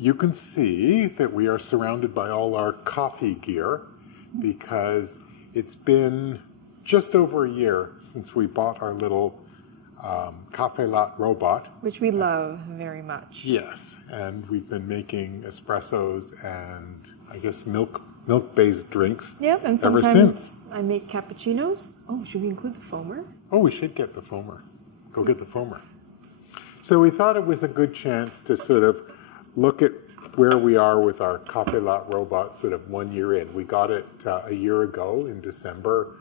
you can see that we are surrounded by all our coffee gear because it's been just over a year since we bought our little Cafelat robot. Which we love very much. Yes, and we've been making espressos and I guess milk-based drinks and sometimes ever since. I make cappuccinos. Oh, should we include the foamer? Oh, we should get the foamer. Go get the foamer. So we thought it was a good chance to sort of look at where we are with our Cafelat robot sort of 1 year in. We got it a year ago in December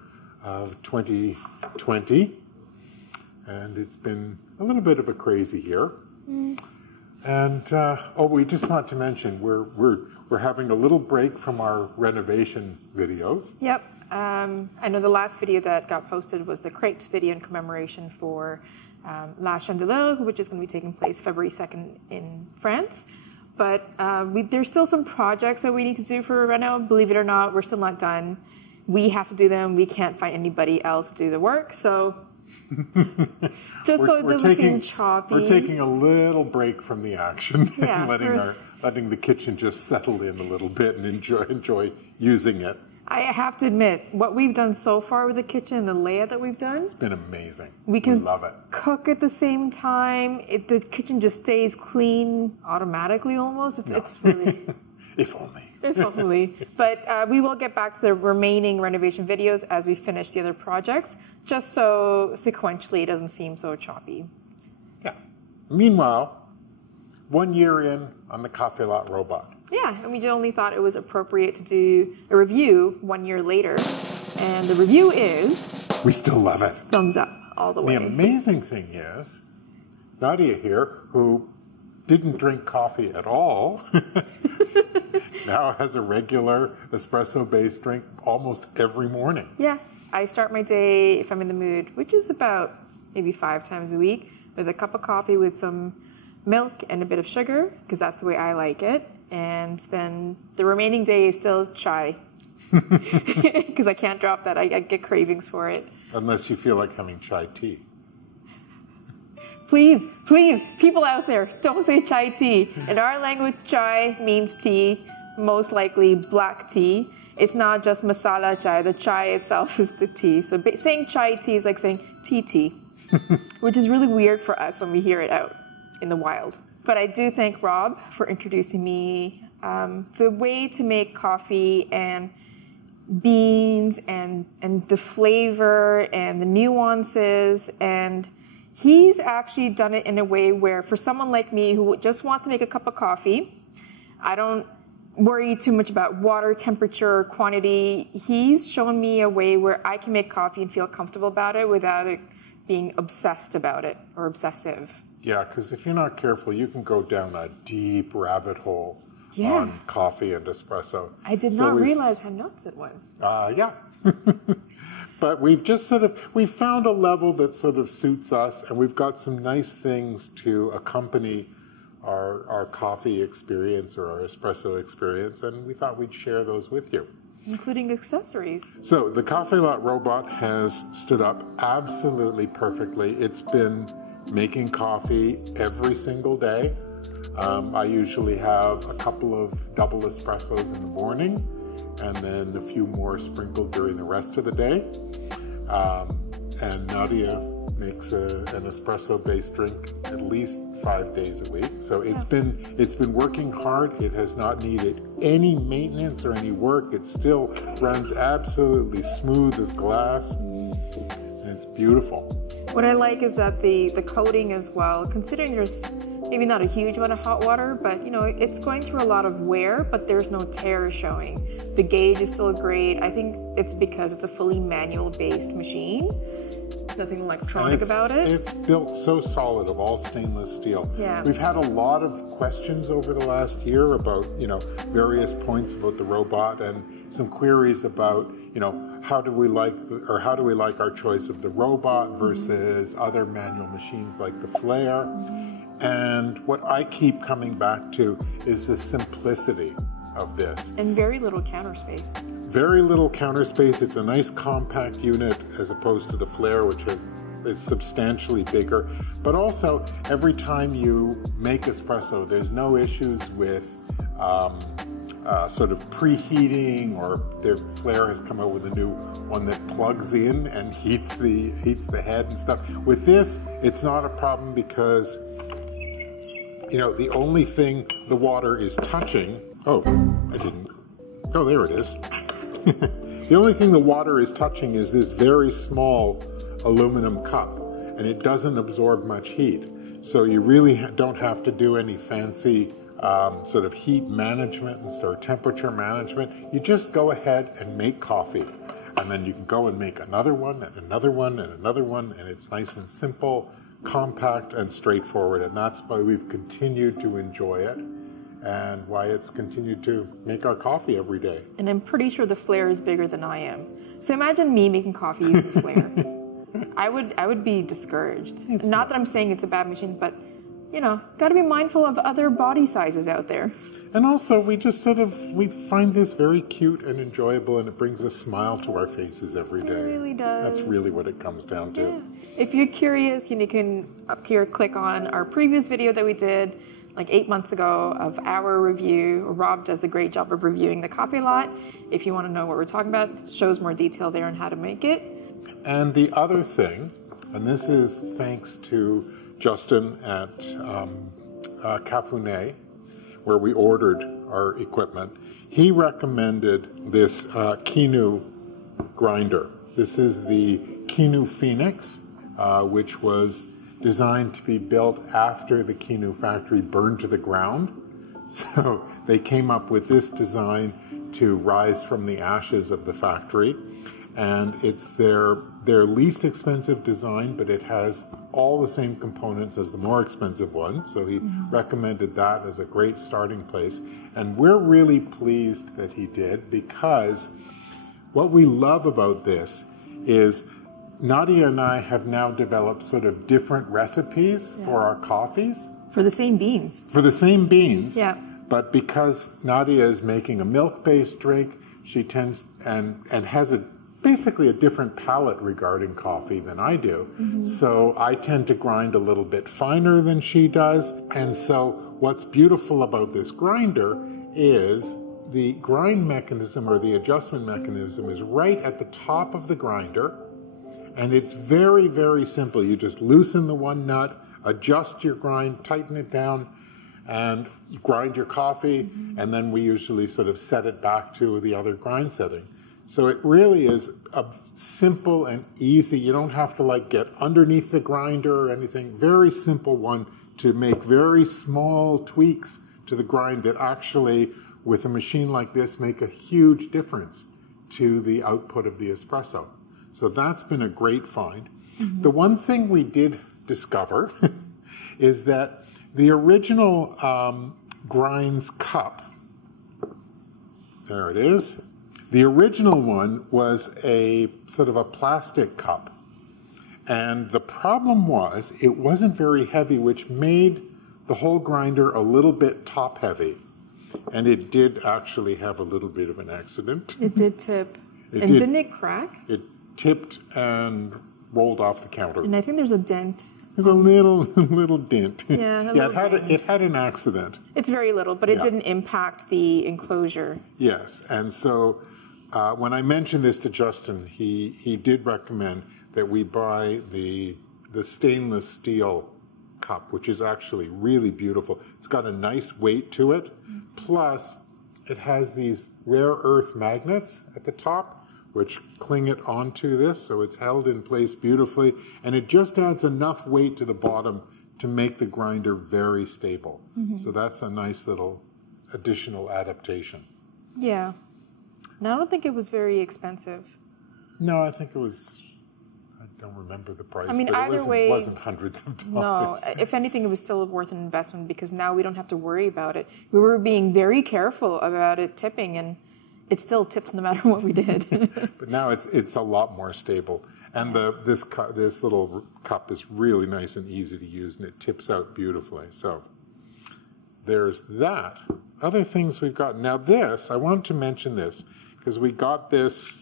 of 2020. And it's been a little bit of a crazy year. And we just want to mention we're having a little break from our renovation videos. Yep. I know the last video that got posted was the crepes video in commemoration for La Chandeleur, which is going to be taking place February 2nd in France. But there's still some projects that we need to do for Reno. Believe it or not, we're still not done. We have to do them. We can't find anybody else to do the work. So just so it doesn't seem choppy. We're taking a little break from the action, letting the kitchen just settle in a little bit and enjoy using it. I have to admit, what we've done so far with the kitchen, the layout that we've done, it's been amazing. We love it. Cook at the same time. The kitchen just stays clean automatically almost. It's really... If only. If only. But we will get back to the remaining renovation videos as we finish the other projects, just so sequentially it doesn't seem so choppy. Yeah. Meanwhile, 1 year in on the Cafelat robot. Yeah, and we only thought it was appropriate to do a review 1 year later. And the review is... We still love it. Thumbs up all the way. The amazing thing is, Nadia here, who didn't drink coffee at all, now has a regular espresso-based drink almost every morning. Yeah, I start my day, if I'm in the mood, which is about maybe 5 times a week, with a cup of coffee with some milk and a bit of sugar, because that's the way I like it. And then the remaining day is still chai, because I can't drop that. I get cravings for it. Unless you feel like having chai tea. Please, please, people out there, don't say chai tea. In our language, chai means tea, most likely black tea. It's not just masala chai. The chai itself is the tea. So saying chai tea is like saying tea, which is really weird for us when we hear it out in the wild. But I do thank Rob for introducing me the way to make coffee and beans and the flavor and the nuances. And he's actually done it in a way where for someone like me who just wants to make a cup of coffee, I don't worry too much about water temperature or quantity. He's shown me a way where I can make coffee and feel comfortable about it without it being obsessed about it or obsessive. Yeah, because if you're not careful, you can go down a deep rabbit hole on coffee and espresso. I did not realize how nuts it was. Yeah. But we've just we've found a level that sort of suits us, and we've got some nice things to accompany our coffee experience or our espresso experience, and we thought we'd share those with you. Including accessories. So the Cafelat robot has stood up absolutely perfectly. It's been making coffee every single day. I usually have a couple of double espressos in the morning and then a few more sprinkled during the rest of the day. And Nadia makes an espresso-based drink at least 5 days a week. So it's been working hard. It has not needed any maintenance or any work. It still runs absolutely smooth as glass, and it's beautiful. What I like is that the coating as well, considering there's maybe not a huge amount of hot water, but you know, it's going through a lot of wear, but there's no tear showing. The gauge is still great. I think it's because it's a fully manual-based machine. Nothing electronic about it. It's built so solid, of all stainless steel. Yeah. We've had a lot of questions over the last year about, you know, various points about the robot and some queries about, you know, how do we like our choice of the robot versus other manual machines like the Flare. And what I keep coming back to is the simplicity of this. And very little counter space. Very little counter space. It's a nice compact unit as opposed to the Flare, which has is substantially bigger. But also, every time you make espresso, there's no issues with sort of preheating, or their Flair has come out with a new one that plugs in and heats the head and stuff. With this, it's not a problem because, you know, the only thing the water is touching, oh, there it is. The only thing the water is touching is this very small aluminum cup, and it doesn't absorb much heat. So you really don't have to do any fancy sort of heat management or temperature management. You just go ahead and make coffee, and then you can go and make another one and another one and another one, and it's nice and simple, compact and straightforward, and that's why we've continued to enjoy it and why it's continued to make our coffee every day. And I'm pretty sure the Flair is bigger than I am. So imagine me making coffee using the Flair. I would be discouraged. Not that I'm saying it's a bad machine, but you know, got to be mindful of other body sizes out there. And also, we find this very cute and enjoyable, and it brings a smile to our faces every day. It really does. That's really what it comes down to. Yeah. If you're curious, you can up here click on our previous video that we did like 8 months ago of our review. Rob does a great job of reviewing the Cafelat. If you want to know what we're talking about, it shows more detail there on how to make it. And the other thing, and this is thanks to Justin at Cafelat, where we ordered our equipment, he recommended this Kinu grinder. This is the Kinu Pheonix, which was designed to be built after the Kinu factory burned to the ground. So they came up with this design to rise from the ashes of the factory. And it's their least expensive design, but it has all the same components as the more expensive one. So he recommended that as a great starting place. And we're really pleased that he did, because what we love about this is Nadia and I have now developed sort of different recipes for our coffees. For the same beans. For the same beans. Yeah. But because Nadia is making a milk-based drink, she tends and has basically a different palate regarding coffee than I do. So I tend to grind a little bit finer than she does. And so what's beautiful about this grinder is the grind mechanism, or the adjustment mechanism, is right at the top of the grinder. And it's very, very simple. You just loosen the one nut, adjust your grind, tighten it down, and you grind your coffee, and then we usually sort of set it back to the other grind setting. So it really is a simple and easy. You don't have to like get underneath the grinder or anything. Very simple one to make very small tweaks to the grind that actually, with a machine like this, make a huge difference to the output of the espresso. So that's been a great find. The one thing we did discover is that the original grinds cup, there it is. The original one was a sort of a plastic cup. And the problem was it wasn't very heavy, which made the whole grinder a little bit top heavy. And it did actually have a little bit of an accident. It did tip. Didn't it crack? It tipped and rolled off the counter. And I think there's a dent. There's a little dent. Yeah, it had an accident. It's very little, but it didn't impact the enclosure. Yes, and so when I mentioned this to Justin, he did recommend that we buy the stainless steel cup, which is actually really beautiful. It's got a nice weight to it, plus it has these rare earth magnets at the top, which cling it onto this, so it's held in place beautifully, and it just adds enough weight to the bottom to make the grinder very stable. So that's a nice little additional adaptation. Yeah. Now, I don't think it was very expensive. No, I think it was, I don't remember the price, I mean, but either way, it wasn't hundreds of dollars. No, if anything, it was still worth an investment, because now we don't have to worry about it. We were being very careful about it tipping, and it still tipped no matter what we did. But now it's a lot more stable. And this little cup is really nice and easy to use, and it tips out beautifully. So there's that. Other things we've got. Now this, I wanted to mention this, because we got this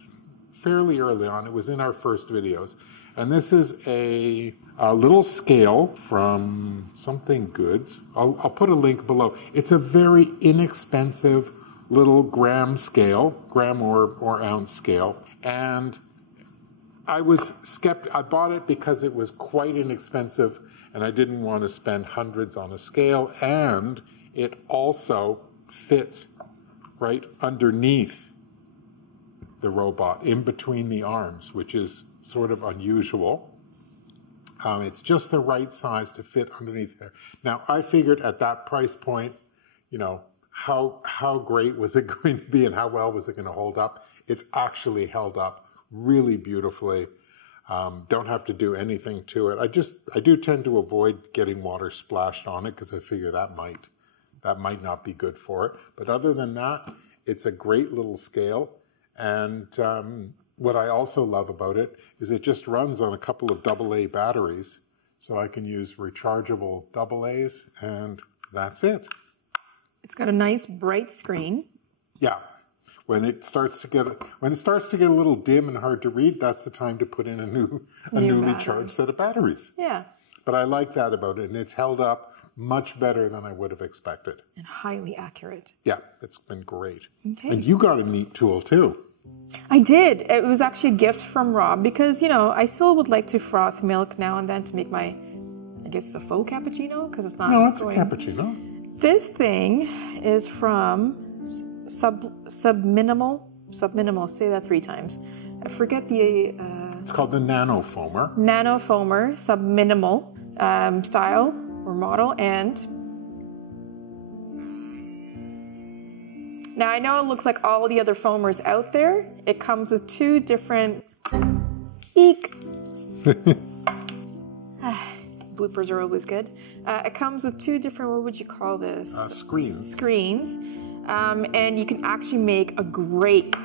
fairly early on. It was in our first videos. And this is a little scale from Something Goods. I'll put a link below. It's a very inexpensive little gram scale, gram or ounce scale. And I was skeptical. I bought it because it was quite inexpensive and I didn't want to spend hundreds on a scale. And it also fits right underneath the robot, in between the arms, which is sort of unusual. It's just the right size to fit underneath there. Now, I figured at that price point, you know, how great was it going to be and how well was it going to hold up? It's actually held up really beautifully. Don't have to do anything to it. I do tend to avoid getting water splashed on it because I figure that might not be good for it. But other than that, it's a great little scale. And what I also love about it is it just runs on a couple of AA batteries. So I can use rechargeable AA's and that's it. It's got a nice bright screen. Yeah. When it starts to get a little dim and hard to read, that's the time to put in a newly charged set of batteries. Yeah. But I like that about it, and it's held up much better than I would have expected. And highly accurate. Yeah, it's been great. Okay. And you got a neat tool too. I did. It was actually a gift from Rob because, you know, I still would like to froth milk now and then to make my, I guess it's a faux cappuccino because it's not. No, it's a cappuccino. This thing is from Subminimal. Subminimal. Say that 3 times. I forget the. It's called the Nano Foamer. Nano Foamer, Subminimal style or model, and now I know it looks like all the other foamers out there. It comes with 2 different. Eek. Bloopers are always good. It comes with 2 different, what would you call this? Screens. Screens. And you can actually make a great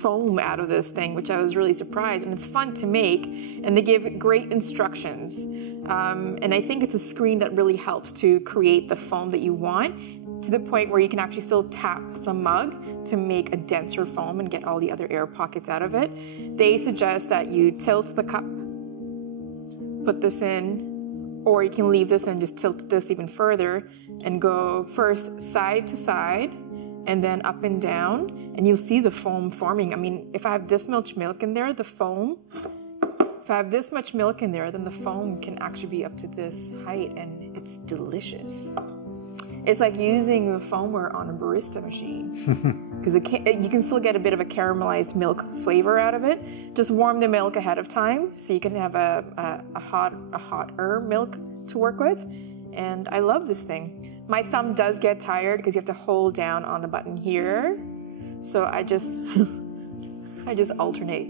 foam out of this thing, which I was really surprised. And it's fun to make, and they give great instructions. And I think it's a screen that really helps to create the foam that you want, to the point where you can actually still tap the mug to make a denser foam and get all the other air pockets out of it. They suggest that you tilt the cup, put this in, or you can leave this and just tilt this even further and go first side to side and then up and down, and you'll see the foam forming. I mean, if I have this much milk in there, the foam, if I have this much milk in there, then the foam can actually be up to this height, and it's delicious. It's like using the foamer on a barista machine because you can still get a bit of a caramelized milk flavor out of it. Just warm the milk ahead of time so you can have a hotter milk to work with. And I love this thing. My thumb does get tired because you have to hold down on the button here. So I just alternate.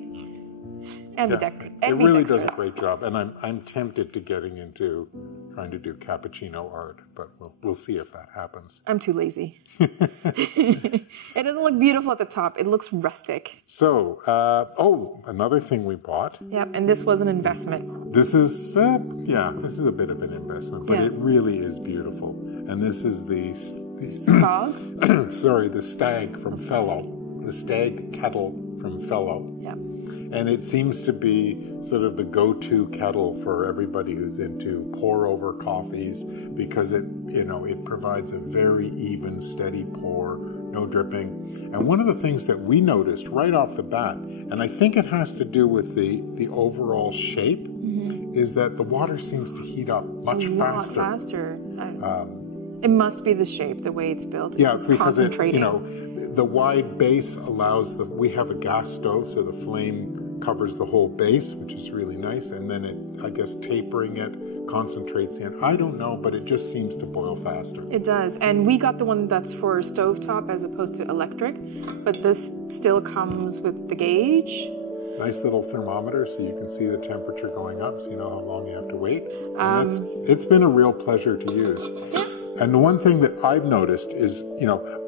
And it really does a great job, and I'm tempted to getting into trying to do cappuccino art, but we'll see if that happens. I'm too lazy. It doesn't look beautiful at the top. It looks rustic. So, another thing we bought. Yeah, and this was an investment. This is a bit of an investment, but it really is beautiful. And this is the Stagg from Fellow, the Stagg Kettle from Fellow. Yeah. And it seems to be sort of the go-to kettle for everybody who's into pour-over coffees because it provides a very even, steady pour, no dripping. And one of the things that we noticed right off the bat, and I think it has to do with the overall shape, is that the water seems to heat up much faster. It must be the shape, the way it's built. Yeah, it's because the wide base allows we have a gas stove, so the flame covers the whole base, which is really nice, and then I guess tapering it concentrates the end. I don't know, but it just seems to boil faster. It does, and we got the one that's for stovetop as opposed to electric, but this still comes with the gauge. Nice little thermometer so you can see the temperature going up, so you know how long you have to wait. And it's been a real pleasure to use. Yeah. And the one thing that I've noticed is,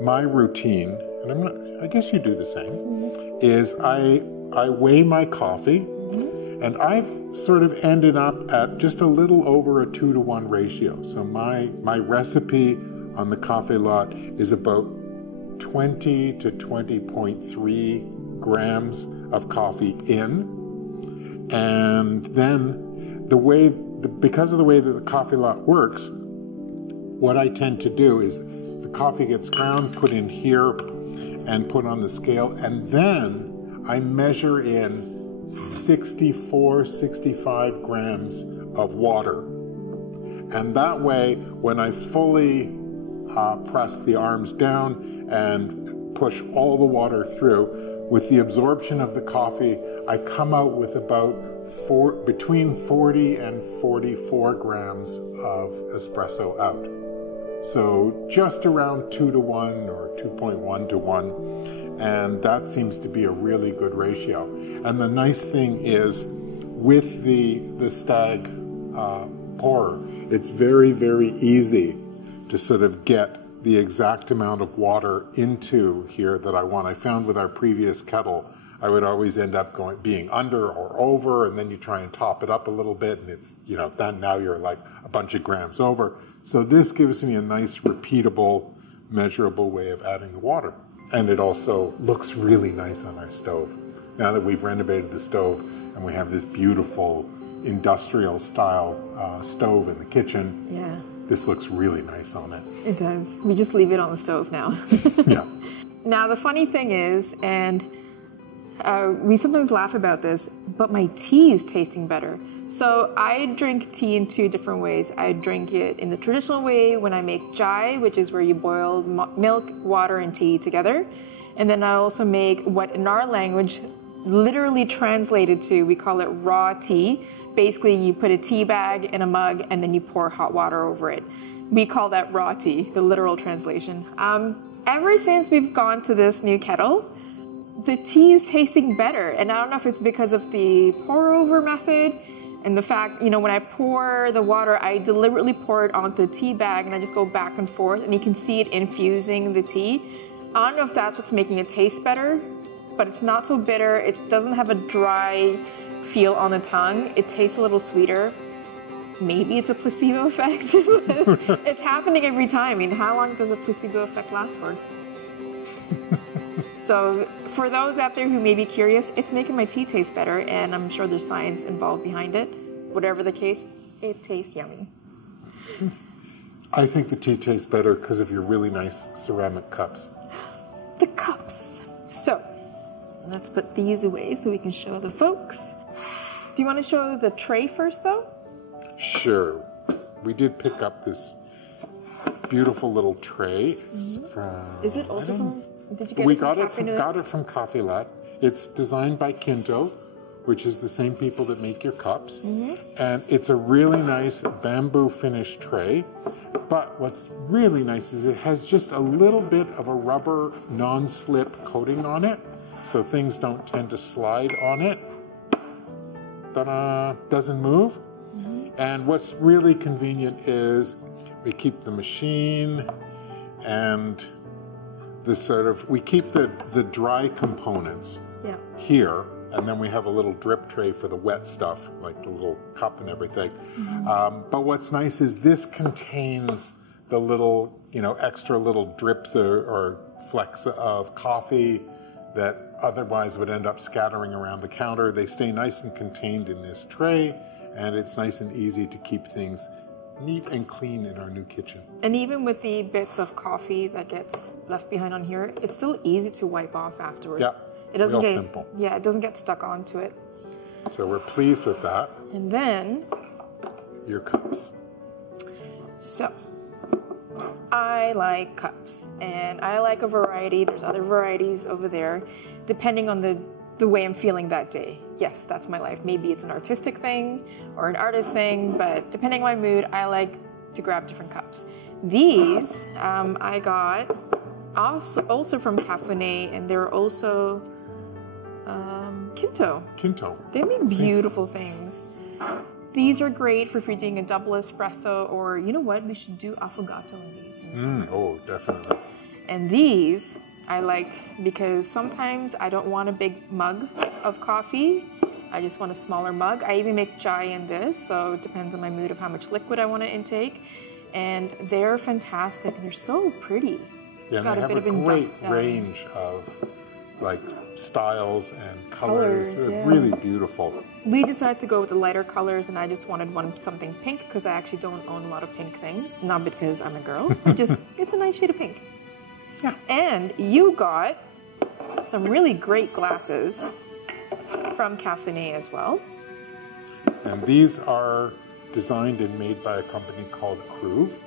my routine, and I guess you do the same, is I weigh my coffee, and I've sort of ended up at just a little over a 2-to-1 ratio. So my recipe on the Cafelat is about 20 to 20.3 grams of coffee in. And then because of the way that the Cafelat works, what I tend to do is the coffee gets ground, put in here, and put on the scale, and then I measure in 64, 65 grams of water. And that way, when I fully press the arms down and push all the water through, with the absorption of the coffee, I come out with about between 40 and 44 grams of espresso out. So just around 2 to 1 or 2.1 to 1. And that seems to be a really good ratio. And the nice thing is, with the Stagg pourer, it's very, very easy to sort of get the exact amount of water into here that I want. I found with our previous kettle, I would always end up being under or over, and then you try and top it up a little bit, and it's, then now you're like a bunch of grams over. So this gives me a nice, repeatable, measurable way of adding the water. And it also looks really nice on our stove. Now that we've renovated the stove and we have this beautiful industrial style stove in the kitchen, yeah, this looks really nice on it. It does. We just leave it on the stove now. Yeah. Now the funny thing is, and we sometimes laugh about this, but my tea is tasting better. So I drink tea in 2 different ways. I drink it in the traditional way when I make chai, which is where you boil milk, water, and tea together. And then I also make what in our language, literally translated to, we call it raw tea. Basically, you put a tea bag in a mug and then you pour hot water over it. We call that raw tea, the literal translation. Ever since we've gone to this new kettle, the tea is tasting better. And I don't know if it's because of the pour over method and the fact, when I pour the water, I deliberately pour it onto the tea bag and I just go back and forth and you can see it infusing the tea. I don't know if that's what's making it taste better, but it's not so bitter. It doesn't have a dry feel on the tongue. It tastes a little sweeter. Maybe it's a placebo effect. It's happening every time. I mean, how long does a placebo effect last for? So for those out there who may be curious, it's making my tea taste better, and I'm sure there's science involved behind it. Whatever the case, it tastes yummy. I think the tea tastes better because of your really nice ceramic cups. The cups. So let's put these away so we can show the folks. Do you want to show the tray first, though? Sure. We did pick up this beautiful little tray. It's from... Is it also from... Did you get we it from got it from Cafelat. It's designed by Kinto, which is the same people that make your cups. And it's a really nice bamboo finish tray. But what's really nice is it has just a little bit of a rubber non-slip coating on it, so things don't tend to slide on it. Ta-da! Doesn't move. And what's really convenient is we keep the machine and we keep the dry components here, and then we have a little drip tray for the wet stuff, like the little cup and everything. But what's nice is this contains the little, extra little drips or flecks of coffee that otherwise would end up scattering around the counter. They stay nice and contained in this tray, and it's nice and easy to keep things neat and clean in our new kitchen. And even with the bits of coffee that gets left behind on here, it's still easy to wipe off afterwards. Yeah, it doesn't real get simple. Yeah, it doesn't get stuck onto it. So we're pleased with that. And then your cups. So I like cups, and I like a variety. There's other varieties over there, depending on the way I'm feeling that day. Yes, that's my life. Maybe it's an artistic thing or an artist thing, but depending on my mood, I like to grab different cups. These I got also from Cafelat, and they're also Kinto. Kinto. They make beautiful things. These are great for if you're doing a double espresso, or you know what, we should do affogato in these. Oh, definitely. And these I like because sometimes I don't want a big mug of coffee. I just want a smaller mug. I even make chai in this, so it depends on my mood of how much liquid I want to intake. And they're fantastic, and they're so pretty. Yeah, and they have a great range of like styles and colors. They're yeah. really beautiful. We decided to go with the lighter colors, and I just wanted something pink because I actually don't own a lot of pink things. Not because I'm a girl, it's a nice shade of pink. Yeah. And you got some really great glasses from Cafelat as well. And these are designed and made by a company called Kruve,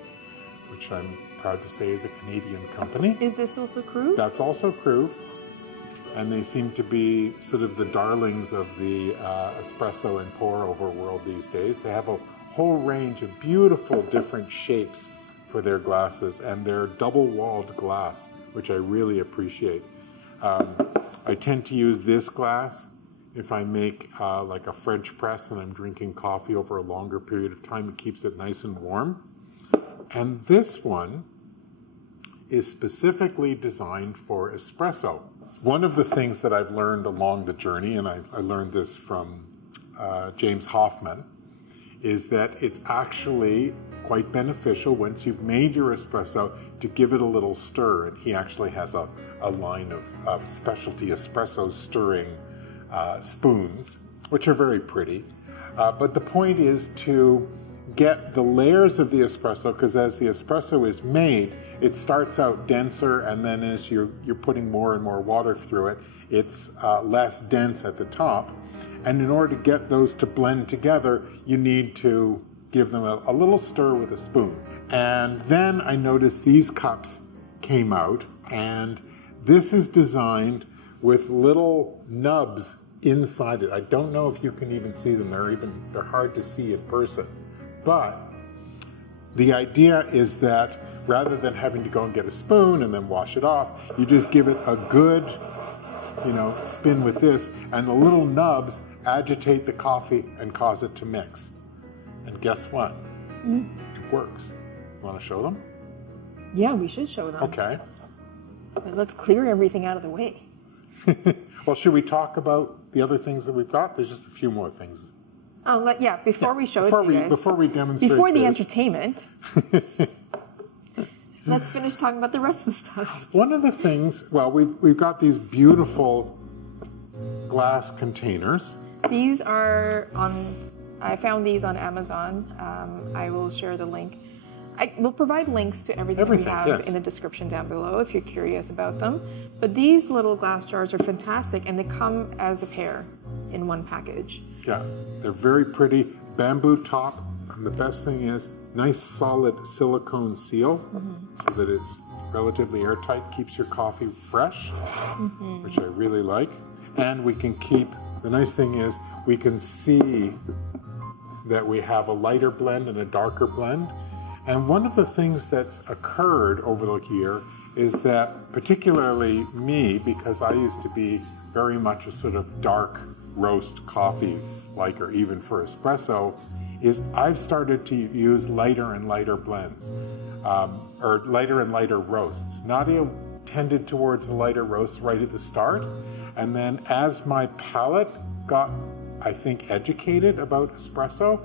which I'm proud to say is a Canadian company. Is this also Kruve? That's also Kruve. And they seem to be sort of the darlings of the espresso and pour-over world these days. They have a whole range of beautiful different shapes for their glasses, and they're double-walled glass, which I really appreciate. I tend to use this glass if I make like a French press and I'm drinking coffee over a longer period of time. It keeps it nice and warm. And this one is specifically designed for espresso. One of the things that I've learned along the journey, and I learned this from James Hoffman, is that it's actually quite beneficial once you've made your espresso to give it a little stir. And he actually has a line of specialty espresso stirring spoons, which are very pretty. But the point is to get the layers of the espresso, because as the espresso is made, it starts out denser, and then as you're putting more and more water through it, it's less dense at the top. And in order to get those to blend together, you need to give them a little stir with a spoon. And then I noticed these cups came out, and this is designed with little nubs inside it. I don't know if you can even see them. They're hard to see in person. But the idea is that rather than having to go and get a spoon and then wash it off, you just give it a good, spin with this, and the little nubs agitate the coffee and cause it to mix. And guess what? It works. You want to show them? Yeah, we should show them. Okay. But let's clear everything out of the way. Well, should we talk about the other things that we've got? There's just a few more things. Before we show it to you guys. Before we demonstrate Before the this. entertainment. Let's finish talking about the rest of the stuff. One of the things, well, we've got these beautiful glass containers. These are I found these on Amazon. I will share the link. I will provide links to everything we have in the description down below if you're curious about them. But these little glass jars are fantastic, and they come as a pair in one package. Yeah, they're very pretty. Bamboo top, and the best thing is nice solid silicone seal so that it's relatively airtight, keeps your coffee fresh, which I really like. And we can the nice thing is we can see that we have a lighter blend and a darker blend. And one of the things that's occurred over the year is that, particularly me, because I used to be very much a sort of dark roast coffee liker, even for espresso, is I've started to use lighter and lighter blends, or lighter and lighter roasts. Nadia tended towards the lighter roasts right at the start, and then as my palate got, I think, educated about espresso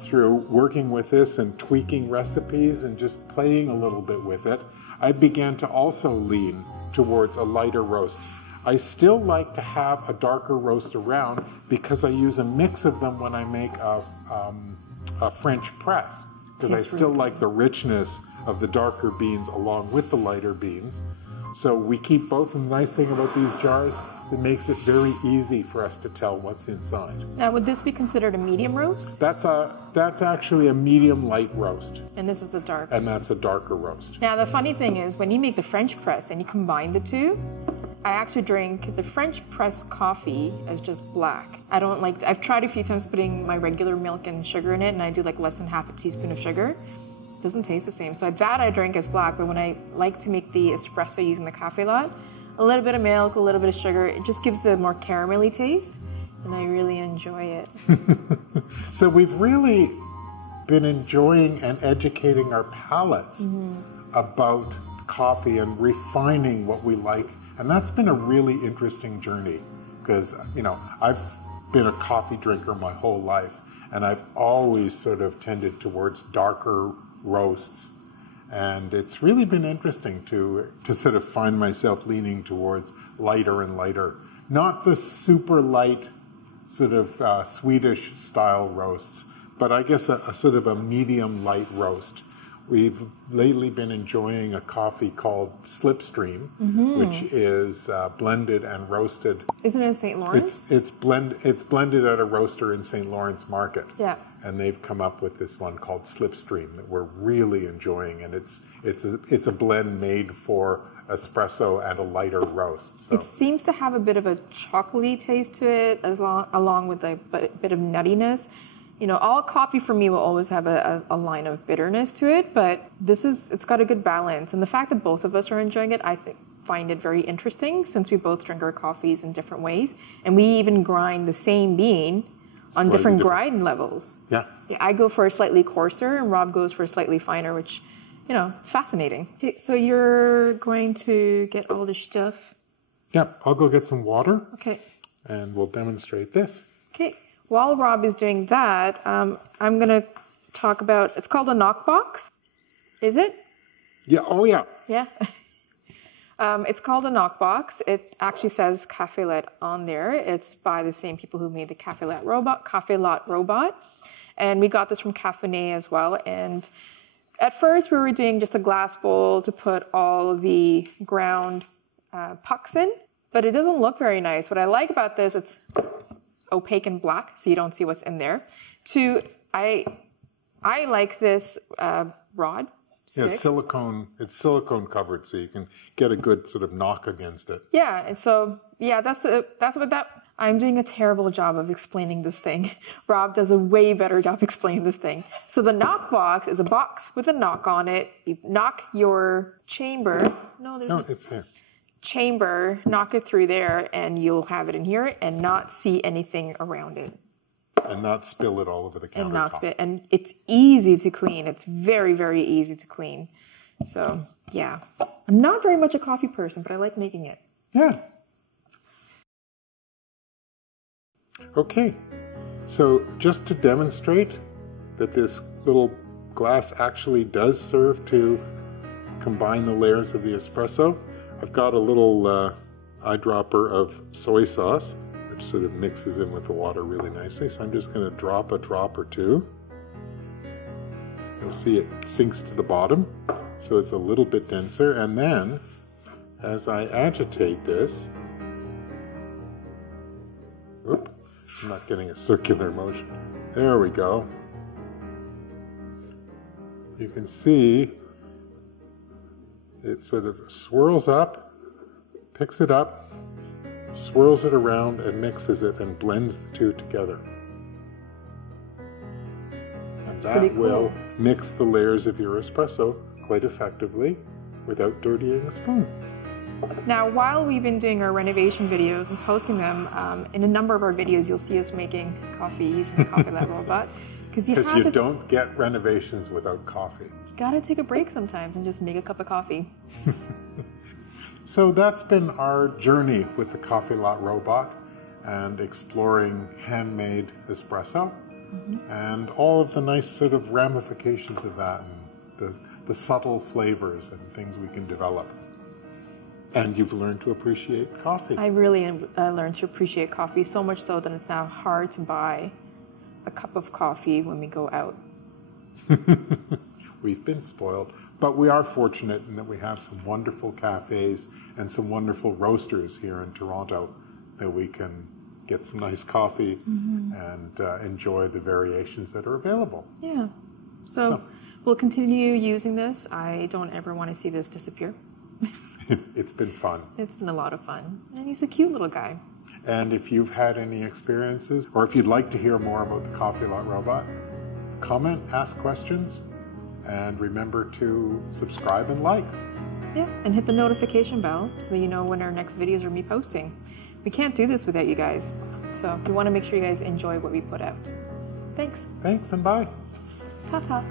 through working with this and tweaking recipes and just playing a little bit with it, I began to also lean towards a lighter roast. I still like to have a darker roast around because I use a mix of them when I make a French press, because I still like the richness of the darker beans along with the lighter beans. So we keep both. And the nice thing about these jars is it makes it very easy for us to tell what's inside. Now, would this be considered a medium roast? That's actually a medium light roast. And this is the dark. And that's a darker roast. Now, the funny thing is when you make the French press and you combine the two, I actually drink the French press coffee as just black. I've tried a few times putting my regular milk and sugar in it, and I do like less than half a teaspoon of sugar. It doesn't taste the same. So that I drink as black, but when I like to make the espresso using the Cafelat, a little bit of milk, a little bit of sugar, it just gives the more caramelly taste, and I really enjoy it. So we've really been enjoying and educating our palates about coffee and refining what we like. And that's been a really interesting journey because, I've been a coffee drinker my whole life, and I've always sort of tended towards darker roasts. And it's really been interesting to sort of find myself leaning towards lighter and lighter. Not the super light sort of Swedish style roasts, but I guess a sort of a medium light roast. We've lately been enjoying a coffee called Slipstream, which is blended and roasted. Isn't it in St. Lawrence? It's blended at a roaster in St. Lawrence Market. Yeah. And they've come up with this one called Slipstream that we're really enjoying, and it's a blend made for espresso and a lighter roast. So. It seems to have a bit of a chocolatey taste to it, along with a bit of nuttiness. You know, all coffee for me will always have a line of bitterness to it, but it's got a good balance. And the fact that both of us are enjoying it, I find it very interesting, since we both drink our coffees in different ways, and we even grind the same bean on different grind levels. Yeah. I go for a slightly coarser, and Rob goes for a slightly finer, which, you know, it's fascinating. Okay, so you're going to get all the stuff. Yeah, I'll go get some water. Okay. And we'll demonstrate this. Okay. While Rob is doing that, I'm going to talk about, it's called a knockbox. Is it? Yeah. Oh, yeah. Yeah. It's called a knockbox. It actually says Cafelat on there. It's by the same people who made the Cafelat Robot. And we got this from Cafelat as well. And at first we were doing just a glass bowl to put all the ground pucks in, but it doesn't look very nice. What I like about this, it's opaque and black, so you don't see what's in there. I like this rod. Stick. Yeah, it's silicone covered, so you can get a good sort of knock against it. Yeah, and so, yeah, that's what that, I'm doing a terrible job of explaining this thing. Rob does a way better job explaining this thing. So the knock box is a box with a knock on it. You knock your chamber. No, it's here. Chamber, knock it through there, and you'll have it in here and not see anything around it. And not spill it all over the countertop. And it's easy to clean. It's very, very easy to clean. So, yeah. I'm not very much a coffee person, but I like making it. Yeah. Okay. So just to demonstrate that this little glass actually does serve to combine the layers of the espresso, I've got a little eyedropper of soy sauce, which sort of mixes in with the water really nicely. So I'm just going to drop a drop or two. You'll see it sinks to the bottom, so it's a little bit denser. And then, as I agitate this, I'm not getting a circular motion. There we go. You can see it sort of swirls up, picks it up, swirls it around and mixes it and blends the two together. And that will mix the layers of your espresso quite effectively without dirtying a spoon. Now, while we've been doing our renovation videos and posting them, in a number of our videos you'll see us making coffee using the Cafelat Robot. Because you don't get renovations without coffee. You gotta take a break sometimes and just make a cup of coffee. So that's been our journey with the Cafelat Robot and exploring handmade espresso and all of the nice sort of ramifications of that and the subtle flavors and things we can develop. And you've learned to appreciate coffee. I really learned to appreciate coffee, so much so that it's now hard to buy a cup of coffee when we go out. We've been spoiled. But we are fortunate in that we have some wonderful cafes and some wonderful roasters here in Toronto that we can get some nice coffee and enjoy the variations that are available. Yeah. So we'll continue using this. I don't ever want to see this disappear. It's been fun. It's been a lot of fun. And he's a cute little guy. And if you've had any experiences, or if you'd like to hear more about the Cafelat Robot, comment, ask questions. And remember to subscribe and like. Yeah, and hit the notification bell so that you know when our next videos are me posting. We can't do this without you guys. So we want to make sure you guys enjoy what we put out. Thanks. Thanks and bye. Ta-ta.